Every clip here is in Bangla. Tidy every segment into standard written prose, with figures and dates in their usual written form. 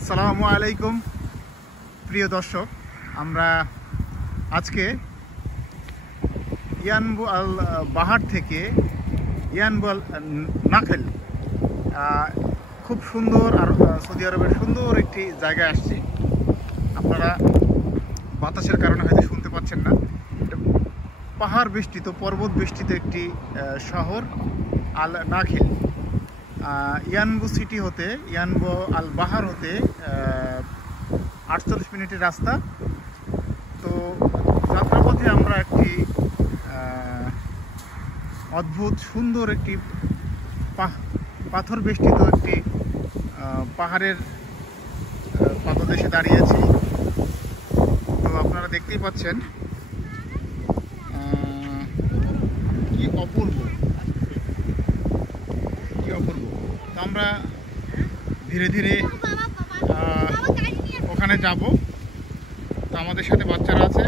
আসসালামু আলাইকুম প্রিয় দর্শক, আমরা আজকে ইয়ানবু আল বাহার থেকে ইয়ানবু আল নাখেল খুব সুন্দর আর সৌদি আরবের সুন্দর একটি জায়গায় আসছি। আপনারা বাতাসের কারণে হয়তো শুনতে পাচ্ছেন না। পাহাড় বেষ্টিত, পর্বত বেষ্টিত একটি শহর আল নাখেল। ইয়ানবু সিটি হতে, ইয়ানবু আল বাহার হতে 48 মিনিটের রাস্তা। তো যাত্রাপথে আমরা একটি অদ্ভুত সুন্দর একটি পাথর বেষ্টিত একটি পাহাড়ের পাদদেশে দাঁড়িয়েছি। তো আপনারা দেখতেই পাচ্ছেন কি অপূর্ব, কি অপূর্ব। তো আমরা ধীরে ধীরে ওখানে যাব। তো আমাদের সাথে বাচ্চারা আছে।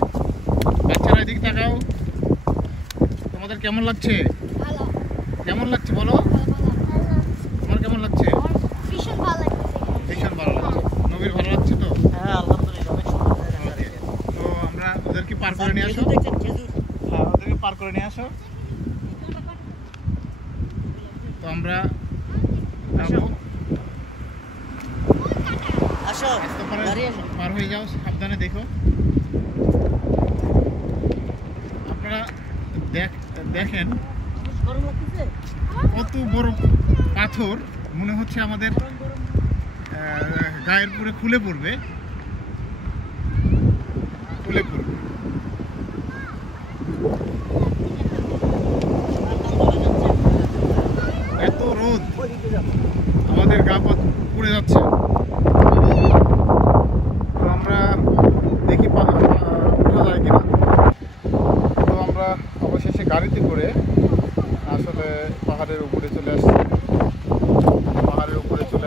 বাচ্চারা এদিক তাকাও, তোমাদের কেমন লাগছে? কেমন লাগছে বলো? তোমার কেমন লাগছে? ভীষণ ভালো লাগছে। নবীর ভালো লাগছে তো? হ্যাঁ, আলহামদুলিল্লাহ। তো আমরা ওদেরকে পার করে নিয়ে আসো। হ্যাঁ, ওদেরকে পার করে নিয়ে আসো। তো আমরা পার হয়ে যাও, সাবধানে দেখো। আপনারা দেখেন কত বড় পাথর, মনে হচ্ছে আমাদের গায়ের উপরে খুলে পড়বে। এত রোদ, আমাদের গা পা পুড়ে যাচ্ছে। তো আমরা দেখি ওঠা যায় কিনা। তো আমরা অবশেষে গাড়িতে করে আসলে পাহাড়ের উপরে চলে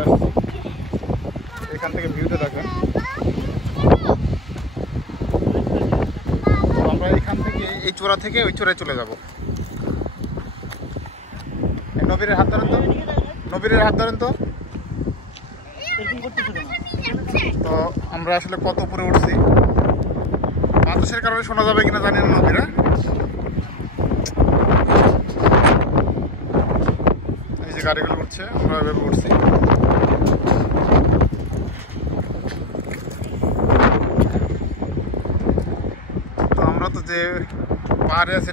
আসছি। এখান থেকে ভিউটা দেখেন। তো আমরা এখান থেকে এই চূড়া থেকে ওই চূড়ায় চলে যাব। নবীরের হাত ধরেন তো, নবীরের হাত ধরেন তো। তো আমরা আসলে কত উপরে উঠছি, বাতাসের কারণে শোনা যাবে কিনা জানি না। নবীরা এই যে গাড়িগুলো উঠছে, আমরা এভাবে উঠছি। তো আমরা তো যে পাহাড়ে আছে,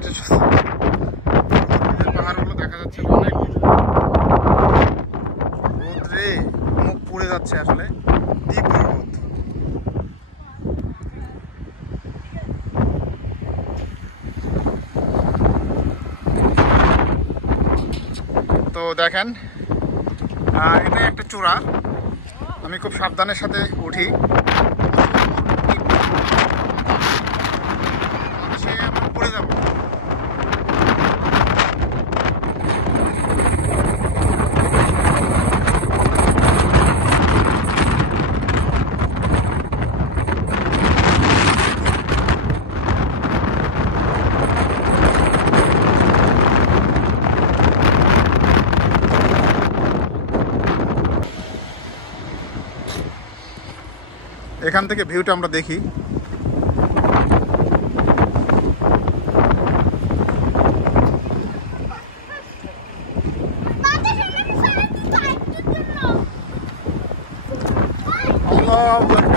পাহাড়গুলো দেখা যাচ্ছে অনেক রোদ্রে মুখ পুড়ে যাচ্ছে, আসলে তীব্র রোদ। তো দেখেন, এটা একটা চূড়া। আমি খুব সাবধানের সাথে উঠি। সে আমরা পড়ে যাব। এখান থেকে ভিউটা আমরা দেখি। আল্লাহু আকবার।